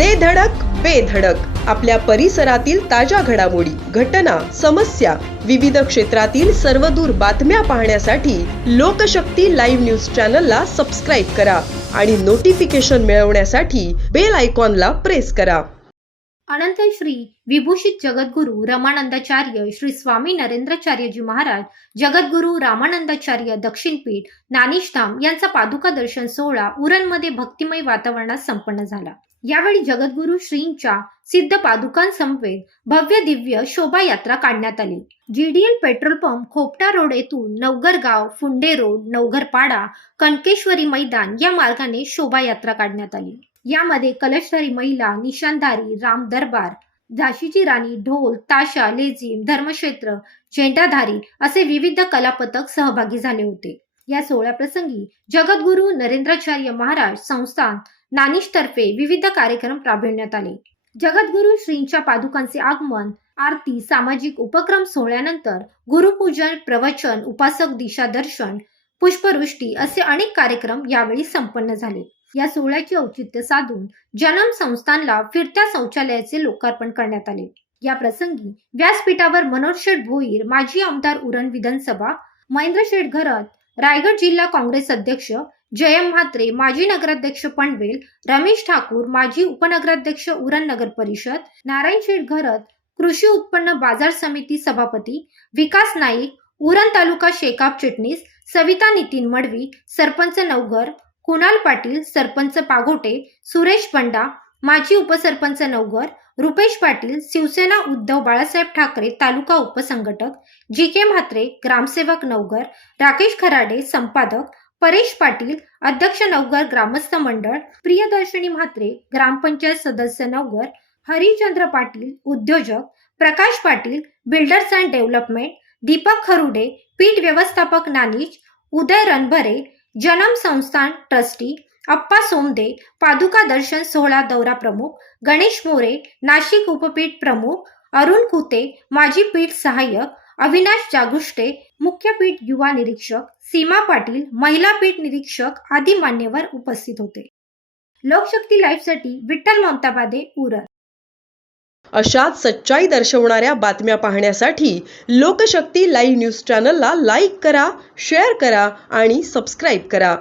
दे धडक बेधडक आपल्या परिसरातील ताज्या घडामोडी घटना समस्या विविध क्षेत्रातील सर्वदूर बातम्या पाहण्यासाठी लोकशक्ती लाईव्ह न्यूज चॅनलला सबस्क्राईब करा आणि नोटिफिकेशन मिळवण्यासाठी बेल आयकॉनला प्रेस करा. अनंत श्री विभूषित जगद्गुरु रमानंदाचार्य श्री स्वामी नरेंद्राचार्यजी महाराज जगद्गुरु रामानंदाचार्य दक्षिणपीठ नानिशधाम यांचा पादुका दर्शन सोहळा उरणमध्ये भक्तिमय वातावरणात संपन्न झाला. यावेळी जगद्गुरु श्रींच्या सिद्ध पादुकांसमवेत भव्य दिव्य शोभायात्रा काढण्यात आली. GDL petrol pump Khopta road येथून नवगरगाव फुंडे रोड नवघर पाडा कणकेश्वरी मैदान या मार्गाने शोभायात्रा काढण्यात आली. यामध्ये कलशधारी महिला निशानधारी राम दरबार झाशीची राणी ढोल ताशा लेझिम धर्मक्षेत्र झेंडाधारी असे विविध कलापथक सहभागी झाले होते. या सोहळ्याप्रसंगी जगद्गुरु नरेंद्राचार्य महाराज संस्थान नानिशतर्फे विविध कार्यक्रम राबविण्यात आले. जगद्गुरु श्रींच्या पादुकांचे आगमन आरती सामाजिक उपक्रम सोहळ्यानंतर गुरुपूजन प्रवचन उपासक दिशादर्शन पुष्पवृष्टी असे अनेक कार्यक्रम यावेळी संपन्न झाले. या सोहळ्याचे औचित्य साधून जनम संस्थानला फिरत्या शौचालयाचे लोकार्पण करण्यात आले. या प्रसंगी व्यासपीठावर मनोज शेठ भोईर माजी आमदार उरण विधानसभा महेंद्र शेठ घरत रायगड जिल्हा काँग्रेस अध्यक्ष जयम म्हात्रे माजी नगराध्यक्ष पनवेल रमेश ठाकूर माजी उपनगराध्यक्ष उरण नगर परिषद नारायण शेठ घरत कृषी उत्पन्न बाजार समिती सभापती विकास नाईक उरण तालुका शेकाप चिटणीस सविता नितीन मडवी सरपंच नवघर कुणाल पाटील सरपंच पागोटे सुरेश बंडा माजी उपसरपंच नवघर रुपेश पाटील शिवसेना उद्धव बाळासाहेब ठाकरे तालुका उपसंघटक जी के म्हात्रे ग्रामसेवक नवघर राकेश खराडे संपादक परेश पाटील अध्यक्ष नवघर ग्रामस्थ मंडळ प्रियदर्शनी म्हात्रे ग्रामपंचायत सदस्य नवघर हरिचंद्र पाटील उद्योजक Prakash Patil builders and development Deepak Kharude पीठ व्यवस्थापक नानीज उदय रणभरे जनम संस्थान ट्रस्टी अप्पा सोमदे पादुका दर्शन सोहळा दौरा प्रमुख गणेश मोरे नाशिक उपपीठ प्रमुख अरुण कुते माजी पीठ सहाय्यक अविनाश जागुष्टे मुख्य पीठ युवा निरीक्षक सीमा पाटील महिला पीठ निरीक्षक आदी मान्यवर उपस्थित होते. लोकशक्ती लाईव्हसाठी विठ्ठल ममताबादे उरण. अशाच सच्चाई दर्शवणाऱ्या बातम्या पाहण्यासाठी लोकशक्ती लाईव्ह न्यूज चॅनलला लाईक करा शेअर करा आणि सबस्क्राईब करा.